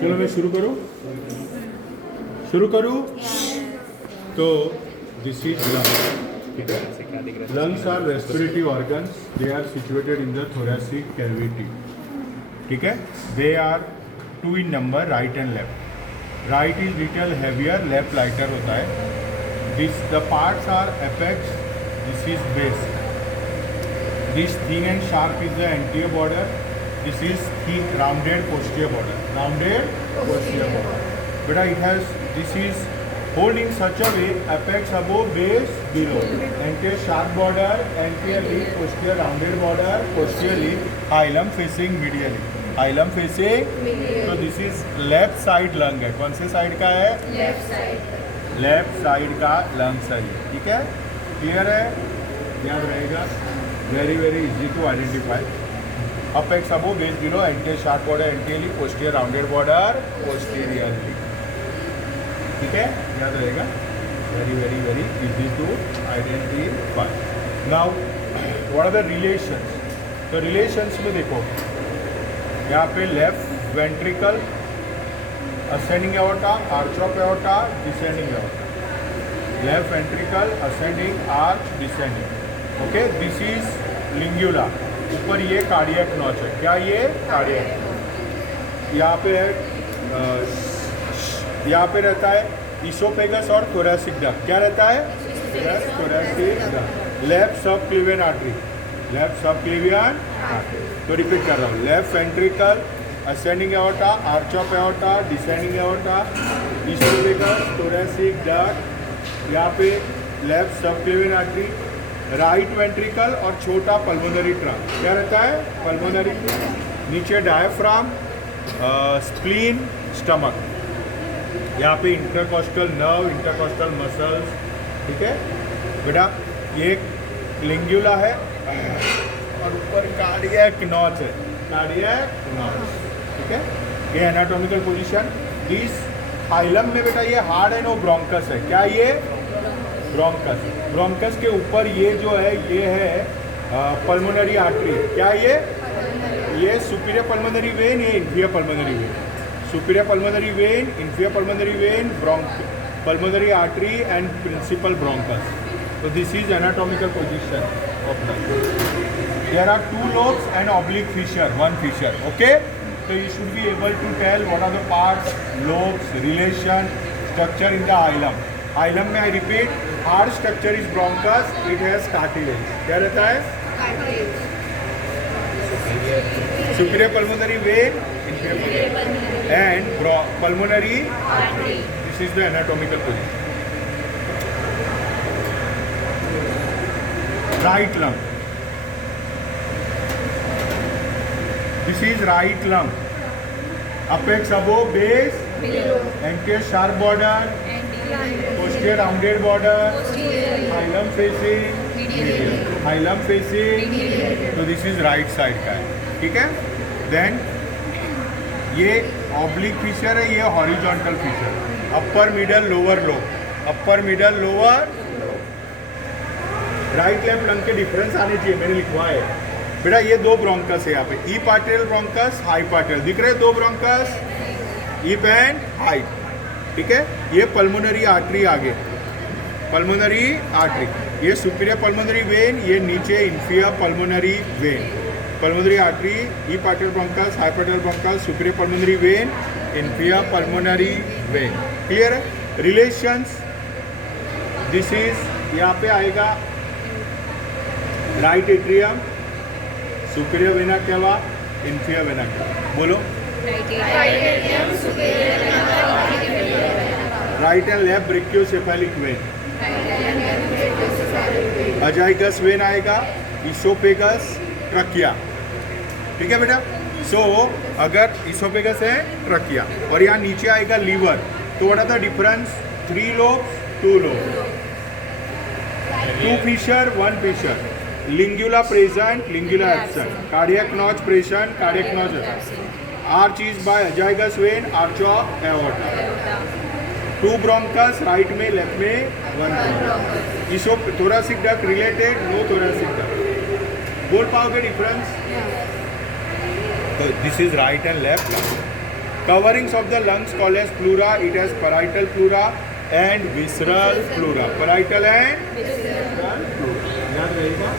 चलो मैं शुरू करूँ तो this is lungs. Lungs are respiratory organs. They are situated in the thoracic cavity. ठीक है. They are 2 in number, right and left. Right is little heavier, left lighter होता है. This the parts are apex. This is base. This thin and sharp is the anterior border. This is thick, rounded posterior border. Rounded posterior border. But it has. This is hold in such a way: apex above, base below. Anterior sharp border, anterior lip, posterior rounded border, posterior lip. Hilum facing medially. Hilum facing. So this is left side lung है. कौन से side का है? Left side. Left side का lungs है. ठीक है? Clear है? याद रहेगा. Very very easy to identify. Apex above, base below, anterior sharp border, anteriorly, posterior rounded border, posteriorly. ठीक है, याद रहेगा. Very very very easy to identify. Now, what are the relations? तो relations में देखो, यहाँ पे left ventricle, ascending aorta, arch of aorta, descending aorta. Left ventricle, ascending, arch, descending. Okay, this is lingula. ऊपर ये कार्डियक नॉच है. क्या ये कार्डियक? यहाँ पे है, यहाँ पे रहता है इसोफेगस और थोरैसिक डक्ट. क्या रहता है? Thoracic duct. Left subclavian artery. Left subclavian artery. तो रिपीट कर रहा हूँ. Left ventricle, ascending aorta, arch of aorta, descending aorta, oesophagus, thoracic duct. यहाँ पे left subclavian artery. Right ventricle और छोटा पल्मोनरी ट्रंक. क्या रहता है? पल्मोनरी. नीचे डायफ्राम, स्प्लीन, स्टमक. यहाँ पे इंटरकोस्टल नर्व, इंटरकोस्टल मसल्स. ठीक है बेटा. ये लिंगुला है और ऊपर कार्डियक नॉच है. Cardiac notch. ठीक है. ये एनाटॉमिकल पोजीशन. दिस हाइलम में बेटा ये हार्ड एंड ब्रोंकस है. क्या ये? ब्रोंकस. ब्रोंकस के ऊपर ये जो है ये है पल्मोनरी आर्टरी. क्या ये सुपीरियर पल्मोनरी वेन, ये inferior pulmonary vein. Superior pulmonary vein, inferior pulmonary vein, pulmonary artery and principal bronchus. So this is anatomical position of lung. There are 2 lobes and oblique fissure, 1 fissure. Okay? So you should be able to tell what are the parts, lobes, relation, structure in the hilum. Hilum में I repeat, hard structure is bronchus. It has cartilage. क्या रहता है? Cartilage. Superior pulmonary vein, inferior pulmonary, and pulmonary artery. This is the anatomical position. Right lung. This is right lung. Apex above, base below. Anterior sharp border. Posterior rounded border. Hilum facing. Hilum facing. तो this is right side का है. ठीक है. Then ये oblique fissure है, ये horizontal fissure. Upper middle lower lobe. Upper middle lower. Right left lung के difference आने चाहिए. मैंने लिखवाया है बेटा. ये 2 ब्रोंकस है यहाँ पे. ई पार्टियल ब्रोंकस, हाई पार्टियल. दिख रहे 2 ब्रोंकस, ईप एंड हाई. ठीक है. ये पल्मोनरी आर्टरी आगे, पल्मोनरी आर्टरी. ये सुपीरियर पल्मोनरी वेन, ये नीचे inferior pulmonary vein. Pulmonary artery, eparterial bronchus, hyparterial bronchus, superior pulmonary vein, inferior pulmonary vein. Clear है? रिलेशंस. दिस इज यहाँ पे आएगा right atrium, superior vena cava, inferior vena cava. बोलो. Right and left brachiocephalic vein. Azygos vein आएगा, oesophagus, trachea. ठीक है बेटा. सो अगर इसोफेगस है, ट्रकिया, और यहाँ नीचे आएगा लीवर. तो what are the difference? 3 lobes, 2 lobes. 2 fissure, 1 fissure. Lingula present, lingula absent. Cardiac notch present, cardiac notch absent. Arch is by azygous vein, arch of aorta. 2 bronchus, right में, left में 1 bronchus. Thoracic duct related, no thoracic duct. बोल पाओगे difference? So this is right and left lung. Coverings of the lungs called as pleura. It has parietal pleura and visceral pleura. Parietal and visceral pleura. याद रहेगा.